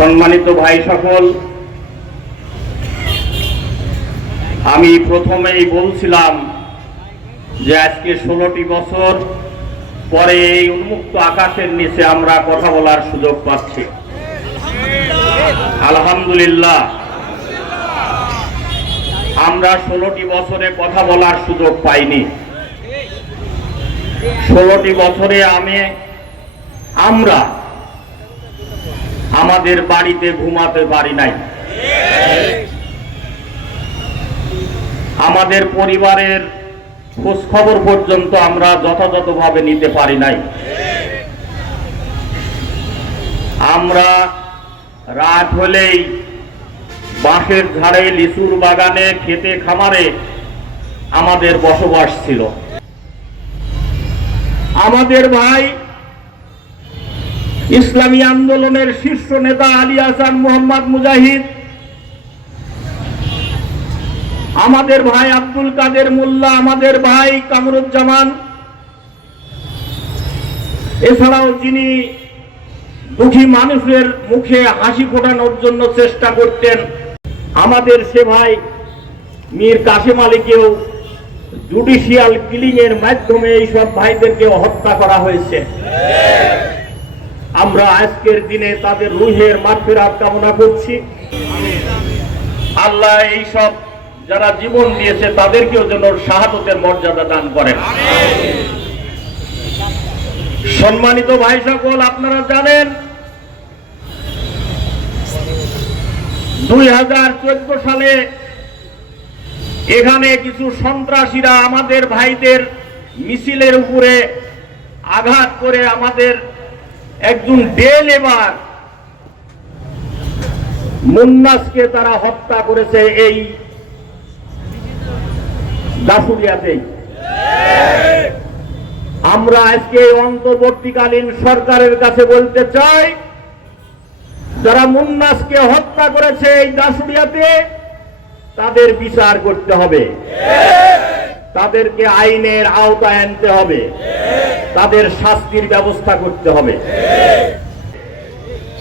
সম্মানিত ভাই সকল, আমি প্রথমেই বলছিলাম যে আজকে 16টি বছর পরে এই উন্মুক্ত আকাশের নিচে আমরা কথা বলার সুযোগ পাচ্ছি। আলহামদুলিল্লাহ, আমরা 16টি বছরে কথা বলার সুযোগ পাইনি। 16টি বছরে আমরা আমাদের বাড়িতে ঘুমাতে পারি নাই, আমাদের পরিবারের খোঁজ খবর পর্যন্ত আমরা যথাযথভাবে নিতে পারি নাই। আমরা রাত হলেই বাঁশের ঝাড়ে, লিচুর বাগানে, খেতে খামারে আমাদের বসবাস ছিল। আমাদের ভাই ইসলামী আন্দোলনের শীর্ষ নেতা আলী হাসান মোহাম্মদ মুজাহিদ, আমাদের ভাই আব্দুল কাদের মোল্লা, আমাদের ভাই কামরুজ্জামান, এছাড়াও যিনি দুঃখী মানুষের মুখে হাসি ফোটানোর জন্য চেষ্টা করতেন, আমাদের সে ভাই মীর কাশেম আলীকেও জুডিশিয়াল কিলিং এর মাধ্যমে এইসব ভাইদেরকে হত্যা করা হয়েছে। আমরা আজকের দিনে তাদের রুহের মাগফিরাত কামনা করছি। আল্লাহ এইসব যারা জীবন দিয়েছে তাদেরকেও যেন শাহাদাতের মর্যাদা দান করেন। সম্মানিত ভাই সকল, আপনারা জানেন 2014 সালে এখানে কিছু সন্ত্রাসীরা আমাদের ভাইদের মিছিলের উপরে আঘাত করে আমাদের একজন ডে লেবার মুন্নাসকে তারা হত্যা করেছে এই দাসুরিয়াতেই। আমরা আজকে অন্তর্বর্তীকালীন সরকারের কাছে বলতে চাই, যারা মুন্নাসকে হত্যা করেছে এই দাসুরিয়াতে তাদের বিচার করতে হবে, তাদেরকে আইনের আওতায় আনতে হবে, তাদের শাস্তির ব্যবস্থা করতে হবে।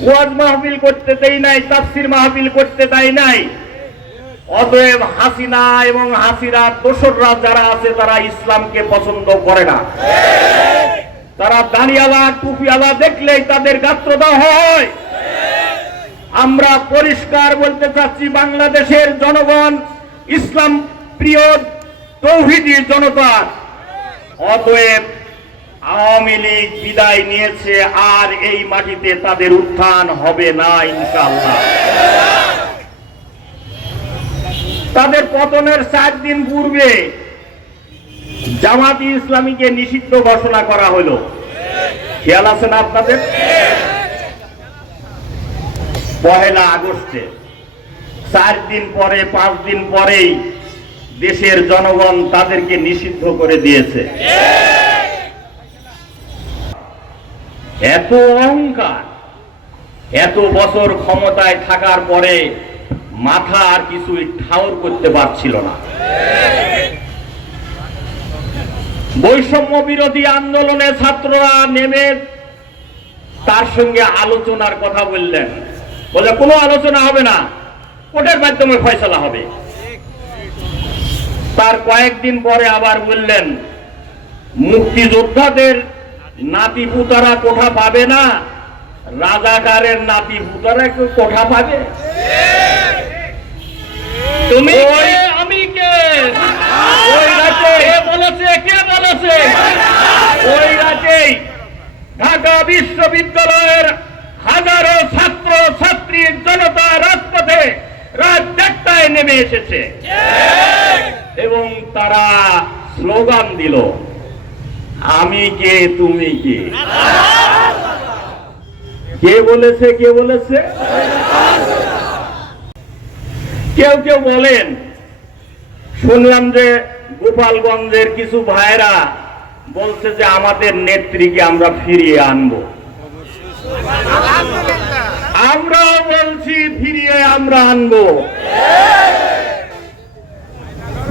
ওয়াজ মাহফিল করতে দেই নাই, তাফসীর মাহফিল করতে দেয় নাই। অতএব হাসিনা এবং হাসিনার দোসররা যারা আছে তারা ইসলামকে পছন্দ করে না। তারা দাড়িওয়ালা টুপিওয়ালা দেখলেই তাদের গাত্রদাহ হয়। আমরা পরিষ্কার বলতে চাচ্ছি, বাংলাদেশের জনগণ ইসলাম প্রিয় তৌহিদি জনতা। অতএব আওয়ামী লীগ বিদায় নিয়েছে, আর এই মাটিতে তাদের উত্থান হবে না ইনশাআল্লাহ। তাদের পতনের 4 দিন পূর্বে জামাত ইসলামীকে নিষিদ্ধ ঘোষণা করা হলো, খেয়াল আছে না আপনাদের? 1 আগস্টে 4 দিন পরে, 5 দিন পরেই দেশের জনগণ তাদেরকে নিষিদ্ধ করে দিয়েছে। এত অহংকার, এত বছর ক্ষমতায় থাকার পরে মাথা আর কিছুই ঠাউর করতে পারছিল না। বৈষম্য বিরোধী আন্দোলনে ছাত্ররা নেমে তার সঙ্গে আলোচনার কথা বললেন, বলে কোনো আলোচনা হবে না, কোর্টের মাধ্যমে ফয়সালা হবে। তার কয়েকদিন পরে আবার বললেন মুক্তিযোদ্ধাদের নাতি পুতারা কোঠা পাবে না, রাজাকারের নাতি পুতারা কোঠা পাবে। তুমি আমি কে? ওই রাতে বলেছে, কে বলেছে? ওই রাতেই ঢাকা বিশ্ববিদ্যালয়ের হাজারো ছাত্র ছাত্রী জনতা রাজপথে রাত 4টায় নেমে এসেছে এবং তারা স্লোগান দিল, আমি কে তুমি কে? কে বলেছে? কে বলেছে? কেউ কেউ বলেন, শুনলাম যে গোপালগঞ্জের কিছু ভাইরা বলছে যে আমাদের নেত্রীকে আমরা ফিরিয়ে আনবো। আমরাও বলছি ফিরিয়ে আমরা আনবো।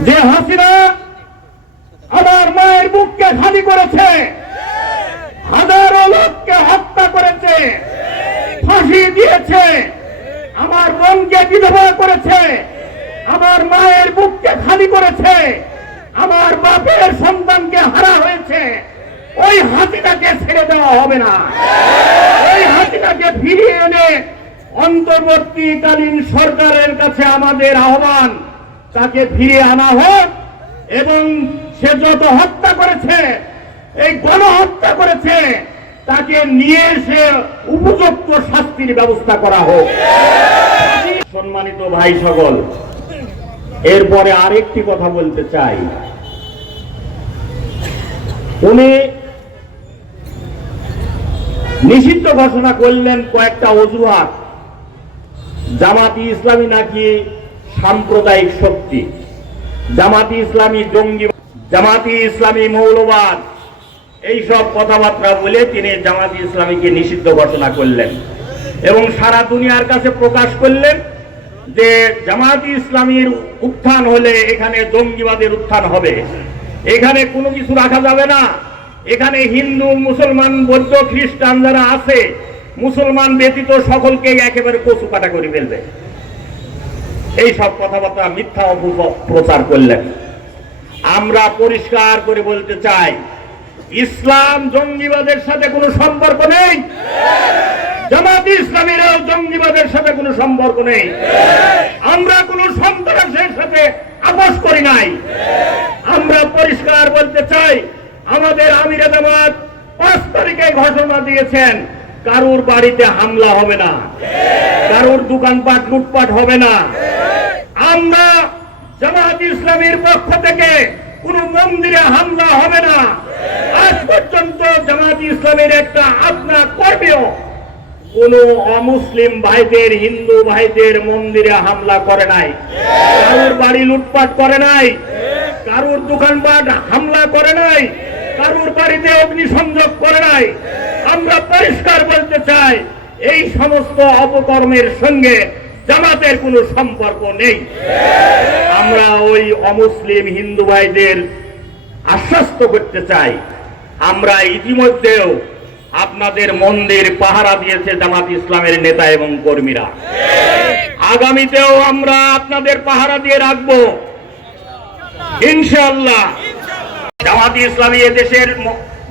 যে হাসিনা আমার মায়ের বুককে খালি করেছে, হাজারো লোককে হত্যা করেছে, ফাঁসি দিয়েছে, আমার বোনকে বিধবা করেছে, আমার মায়ের বুককে খালি করেছে, আমার বাপের সন্তানকে হারা হয়েছে, ওই হাসিনাকে ছেড়ে দেওয়া হবে না। ওই হাসিনাকে ফিরিয়ে এনে অন্তর্বর্তীকালীন সরকারের কাছে আমাদের আহ্বান, তাকে ফিরিয়ে আনা হোক এবং সে যত হত্যা করেছে, এই গণহত্যা করেছে, তাকে নিয়ে এসে উপযুক্ত শাস্তির ব্যবস্থা করা হোক। সম্মানিত ভাই সকল, এরপরে আরেকটি কথা বলতে চাই। উনি নিষিদ্ধ ঘোষণা করলেন কয়েকটা অজুহাত। জামাতি ইসলামী নাকি সাম্প্রদায়িক শক্তি, জামাতি ইসলামী জঙ্গি, জামাতি ইসলামী মৌলবাদ, এইসব কথাবার্তা বলে তিনি জামাতি ইসলামীকে নিষিদ্ধ ঘোষণা করলেন এবং সারা দুনিয়ার কাছে প্রকাশ করলেন যে জামাতি ইসলামীর উত্থান হলে এখানে জঙ্গিবাদের উত্থান হবে, এখানে কোনো কিছু রাখা যাবে না, এখানে হিন্দু মুসলমান বৌদ্ধ খ্রিস্টান যারা আছে, মুসলমান ব্যতীত সকলকে একেবারে কচু কাটা করে ফেলবে। এই সব কথাবার্তা মিথ্যা অপপ্রচার করলেন। আমরা পরিষ্কার করে বলতে চাই, ইসলাম জঙ্গিবাদের সাথে কোনো সম্পর্ক নেই, জামাতি ইসলামীরও জঙ্গিবাদের সাথে কোনো সম্পর্ক নেই। আমরা কোনো সন্ত্রাসের সাথে আপোষ করি নাই। আমরা পরিষ্কার বলতে চাই, আমাদের আমিরে জামাত 5 তারিখে ঘোষণা দিয়েছেন, কারুর বাড়িতে হামলা হবে না, কারুর দোকানপাট লুটপাট হবে না। আমরা জামাত ইসলামীর পক্ষ থেকে কোনো মন্দিরে হামলা হবে না। আজ পর্যন্ত জামাত ইসলামের একটা আপনার কর্মীও কোন অমুসলিম ভাইদের, হিন্দু ভাইদের মন্দিরে হামলা করে নাই, কারুর বাড়ি লুটপাট করে নাই, কারুর দোকানপাট হামলা করে নাই, কারুর বাড়িতে অগ্নিসংযোগ করে নাই। আমরা পরিষ্কার বলতে চাই, এই সমস্ত অপকর্মের সঙ্গে জামাতের কোনো সম্পর্ক নেই। আমরা ওই অমুসলিম হিন্দু ভাইদের আশ্বস্ত করতে চাই, আমরা ইতিমধ্যেও আপনাদের মন্দির পাহারা দিয়েছে জামাত ইসলামের নেতা এবং কর্মীরা, আগামীতেও আমরা আপনাদের পাহারা দিয়ে রাখবো ইনশাআল্লাহ। জামাত ইসলামী এদেশের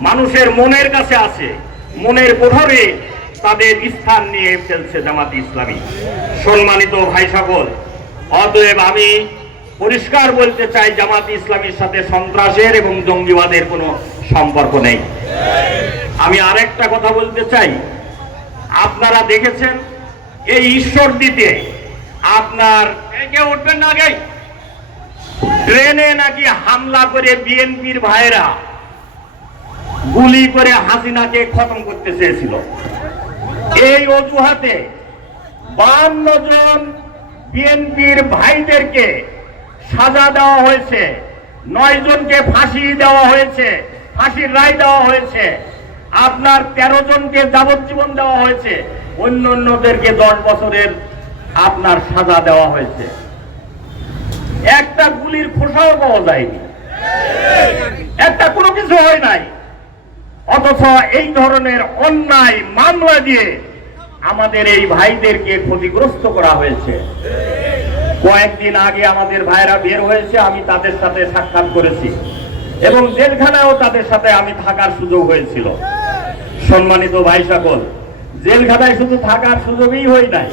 মানুষের মনের কাছে আছে, মনের প্রভাবে তাদের স্থান নিয়ে ফেলছে জামাত ইসলামী। সম্মানিত ভাই সকল, অতএব আমি পরিষ্কার বলতে চাই, জামাত ইসলামীর সাথে সন্ত্রাসের এবং জঙ্গিবাদের কোনো সম্পর্ক নেই। আমি আরেকটা কথা বলতে চাই, আপনারা দেখেছেন এই ঈশ্বরদীতে আপনার কেউ উঠবেন না, আগে ট্রেনে নাকি হামলা করে বিএনপির ভাইরা গুলি করে হাসিনাকে খতম করতে চেয়েছিল। এই অজুহাতে 52 জন বিএনপির ভাইদেরকে সাজা দেওয়া হয়েছে, 9 জনকে ফাঁসি দেওয়া হয়েছে, ফাঁসির রায় দেওয়া হয়েছে, আপনার 13 জনকে যাবজ্জীবন দেওয়া হয়েছে, অন্যদেরকে 10 বছরের আপনার সাজা দেওয়া হয়েছে। একটা গুলির খোসাও পাওয়া যায়নি, একটা কোনো কিছু হয় নাই। অথচ এই ধরনের অন্যায় মামলা দিয়ে আমাদের এই ভাইদেরকে ক্ষতিগ্রস্ত করা হয়েছে। কয়েকদিন আগে আমাদের ভাইরা বের হয়েছে, আমি তাদের সাথে সাক্ষাৎ করেছি এবং জেলখানায়ও তাদের সাথে আমি থাকার সুযোগ হয়েছিল। সম্মানিত ভাই সকল, জেলখানায় শুধু থাকার সুযোগই হয় নাই,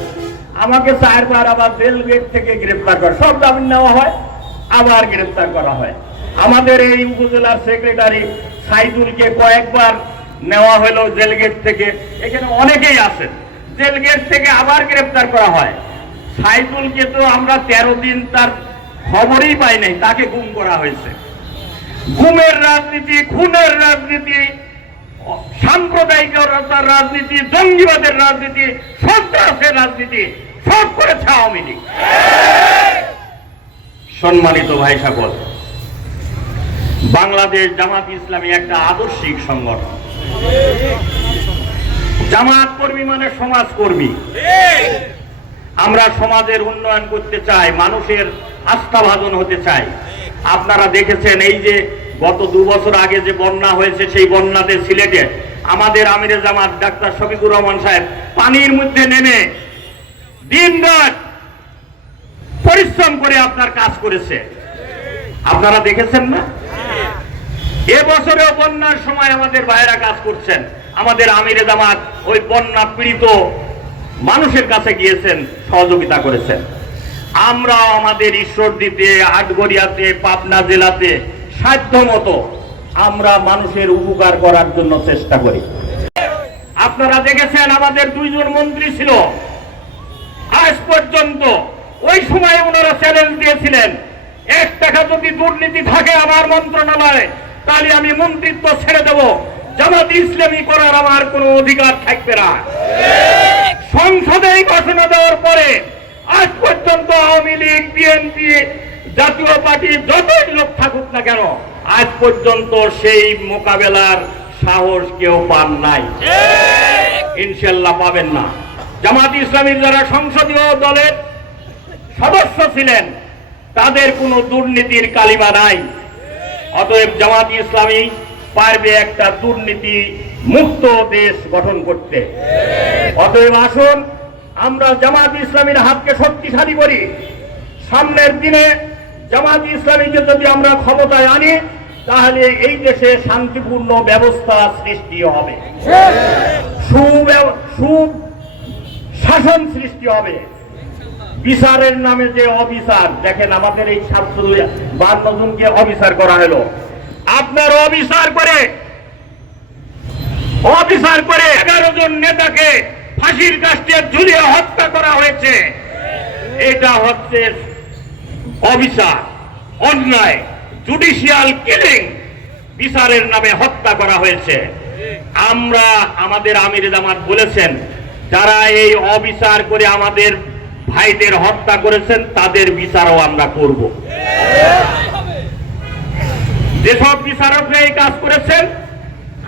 আমাকে 4 বার আবার জেল গেট থেকে গ্রেফতার করা, সব জামিন নেওয়া হয়, আবার গ্রেফতার করা হয়। আমাদের এই উপজেলার সেক্রেটারি সাইদুলকে কয়েকবার নেওয়া হলো জেল গেট থেকে, এখানে অনেকেই আছেন, জেল গেট থেকে আবার গ্রেফতার করা হয়। সাইদুলকে তো আমরা 13 দিন তার খবরই পাই নাই, তাকে গুম করা হয়েছে। গুমের রাজনীতি, খুনের রাজনীতি, সাম্প্রদায়িকতার রাজনীতি, জঙ্গিবাদের রাজনীতি, সন্ত্রাসের রাজনীতি সব করেছে আওয়ামী লীগ। সম্মানিত ভাই সকল, বাংলাদেশ জামাত ইসলামী একটা আদর্শিক সংগঠন। জামাত কর্মী মানে সমাজ কর্মী। আমরা সমাজের উন্নয়ন করতে চাই, মানুষের আস্থাভাজন হতে চাই। আপনারা দেখেছেন এই যে গত 2 বছর আগে যে বন্যা হয়েছে, সেই বন্যাতে সিলেটে আমাদের আমিরে জামাত ডাক্তার শফিকুর রহমান সাহেব পানির মধ্যে নেমে দিনরাত পরিশ্রম করে আপনার কাজ করেছে, আপনারা দেখেছেন না? এবছরেও বন্যার সময় আমাদের ভাইয়েরা কাজ করছেন। আমাদের আমিরে জামাত ওই বন্যা পীড়িত মানুষের কাছে গিয়েছেন, সহযোগিতা করেছেন। আমরা আমাদের ঈশ্বরদীতে, আটঘরিয়াতে, পাবনা জেলাতে সাধ্যমতো আমরা মানুষের উপকার করার জন্য চেষ্টা করি। আপনারা দেখেছেন আমাদের 2 জন মন্ত্রী ছিল, আজ পর্যন্ত ওই সময় ওনারা চ্যালেঞ্জ দিয়েছিলেন, 1 টাকা যদি দুর্নীতি থাকে আমার মন্ত্রণালয়ে তাহলে আমি মন্ত্রিত্ব ছেড়ে দেব, জামাত ইসলামী করার আমার কোনো অধিকার থাকবে না। সংসদে এই ঘোষণা দেওয়ার পরে আজ পর্যন্ত আওয়ামী লীগ, বিএনপি, জাতীয় পার্টি যতই লোক থাকুক না কেন, আজ পর্যন্ত সেই মোকাবেলার সাহস কেউ পান নাই, ইনশাল্লাহ পাবেন না। জামাত ইসলামীর যারা সংসদীয় দলের সদস্য ছিলেন তাদের কোনো দুর্নীতির কালিমা নাই। অতএব জামাত ইসলামী পারবে একটা দুর্নীতি মুক্ত দেশ গঠন করতে। অতএব আসুন আমরা জামাত ইসলামীর হাতকে শক্তিশালী করি। সামনের দিনে জামাত ইসলামীকে যদি আমরা ক্ষমতায় আনি তাহলে এই দেশে শান্তিপূর্ণ ব্যবস্থা সৃষ্টি হবে, সুশাসন সৃষ্টি হবে। বিচারের নামে যে অবিচার, দেখেন আমাদের এই 752 জনকে অবিচার করা হলো। আপনার অবিচার করে 11 জন নেতাকে ফাঁসির কাস্টে ঝুলিয়ে হত্যা করা হয়েছে। এটা হচ্ছে অবিচার, অন্যায়, জুডিশিয়াল কিলিং। বিচারের নামে হত্যা করা হয়েছে। আমরা আমাদের আমিরে জামাত বলেছেন, যারা এই অবিচার করে আমাদের ভাইদের হত্যা করেছেন তাদের বিচারও আমরা করব। যেসব বিচারকরা এই কাজ করেছেন,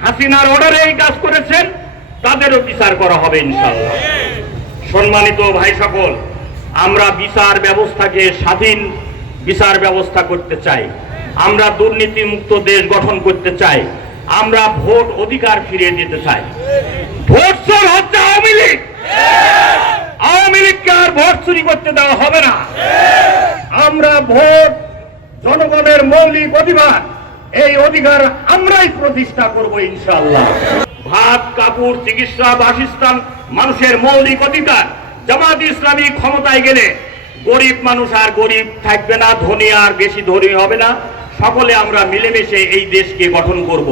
হাসিনার অর্ডারে এই কাজ করেছেন, তাদেরও বিচার করা হবে ইনশাআল্লাহ। সম্মানিত ভাই সকল, আমরা বিচার ব্যবস্থাকে স্বাধীন বিচার ব্যবস্থা করতে চাই। আমরা দুর্নীতি মুক্ত দেশ গঠন করতে চাই। আমরা ভোট অধিকার ফিরিয়ে দিতে চাই। ভোট চোর হচ্ছে আওয়ামী লীগ। আওয়ামী লীগকে আর ভোট চুরি করতে দেওয়া হবে না। আমরা ভোট জনগণের মৌলিক অধিকার, এই অধিকার আমরাই প্রতিষ্ঠা করব ইনশাআল্লাহ। ভাত, কাপড়, চিকিৎসা, বাসস্থান মানুষের মৌলিক অধিকার। জামাত ইসলামী ক্ষমতায় গেলে গরিব মানুষ আর গরিব থাকবে না, ধনী আর বেশি ধনী হবে না। সকলে আমরা মিলেমিশে এই দেশকে গঠন করব।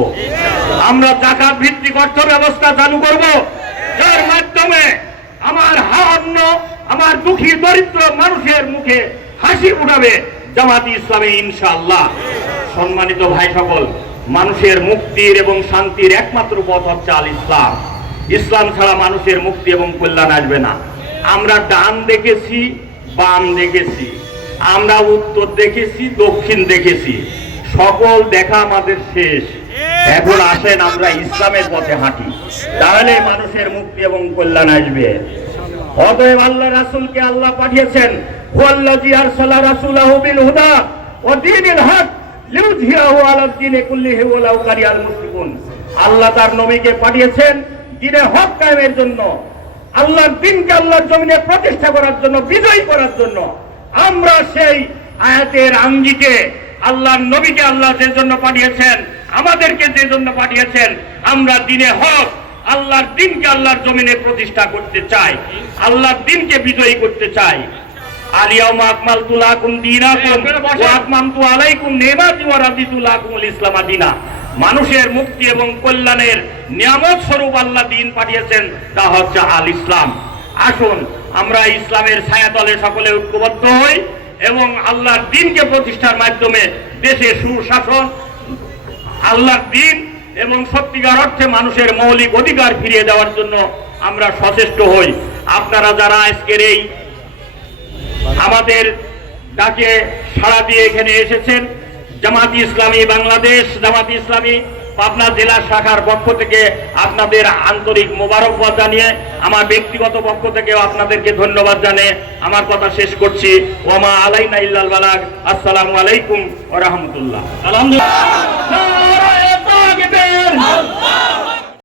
আমরা জাকাত ভিত্তিক অর্থ ব্যবস্থা চালু করব, যার মাধ্যমে আমার হারান্ন, আমার দুঃখী দরিদ্র মানুষের মুখে হাসি উঠাবে জামাত ইসলামী ইনশাআল্লাহ। সম্মানিত ভাই সকল, মানুষের মুক্তির এবং শান্তির একমাত্র পথ হচ্ছে আল ইসলাম। ইসলাম ছাড়া মানুষের মুক্তি এবং কল্যাণ আসবে না। আমরা ডান দেখেছি, বাম দেখেছি, আমরা উত্তর দেখেছি, দক্ষিণ দেখেছি, সকল দেখা আমাদের শেষ। এখন আসেন আমরা ইসলামের পথে হাঁটি, তাহলে মানুষের মুক্তি এবং কল্যাণ আসবে। অতএব আল্লাহ রাসূলকে আল্লাহ পাঠিয়েছেন, ওয়াল্লাযী আরসালা রাসূলাহু বিল হুদা ওয়া দীনিল হক লিইয়ুযহিরাহু আলাদ দীনি কুল্লিহি ওয়ালাউ কারিহাল মুশরিকুন। আল্লাহ তার নবীকে পাঠিয়েছেন দ্বীনে হক কায়েমের জন্য, আল্লাহর দ্বীনকে আল্লাহর জমিনে প্রতিষ্ঠা করার জন্য, বিজয়ী করার জন্য। আমরা সেই আয়াতের আঙ্গিকে আল্লাহর নবীকে আল্লাহ যে জন্য পাঠিয়েছেন, আমাদেরকে যে জন্য পাঠিয়েছেন, আমরা দ্বীনে হক, আল্লাহর দ্বীনকে আল্লাহর জমিনে প্রতিষ্ঠা করতে চাই, আল্লাহর দ্বীনকে বিজয়ী করতে চাই। আলিয়াউমা আকমালতু লাকুম দীনাকুম ওয়া আতমামতু আলাইকুম নি'মাতি ওয়া রাদিতু লাকুমুল ইসলাম দীনা। মানুষের মুক্তি এবং কল্যাণের নিয়ামত স্বরূপ আল্লাহ দ্বীন পাঠিয়েছেন, তা হচ্ছে আল ইসলাম। আসুন আমরা ইসলামের ছায়াতলে সকলে ঐক্যবদ্ধ হই এবং আল্লাহর দ্বীনকে প্রতিষ্ঠার মাধ্যমে দেশে সুশাসন, আল্লাহর দ্বীন এবং সত্যিকার অর্থে মানুষের মৌলিক অধিকার ফিরিয়ে দেওয়ার জন্য আমরা সচেষ্ট হই। আপনারা যারা আজকের এই আমাদের ডাকে সাড়া দিয়ে এখানে এসেছেন, জামাত ইসলামী বাংলাদেশ, জামাত ইসলামী পাবনা জেলা শাখার পক্ষ থেকে আপনাদের আন্তরিক মোবারকবাদ জানিয়ে, আমার ব্যক্তিগত পক্ষ থেকেও আপনাদেরকে ধন্যবাদ জানিয়ে আমার কথা শেষ করছি। ওয়ামা আলাইনা ইল্লাল বালাগ। আসসালামু আলাইকুম ওয়া রাহমাতুল্লাহ। আলহামদুলিল্লাহ।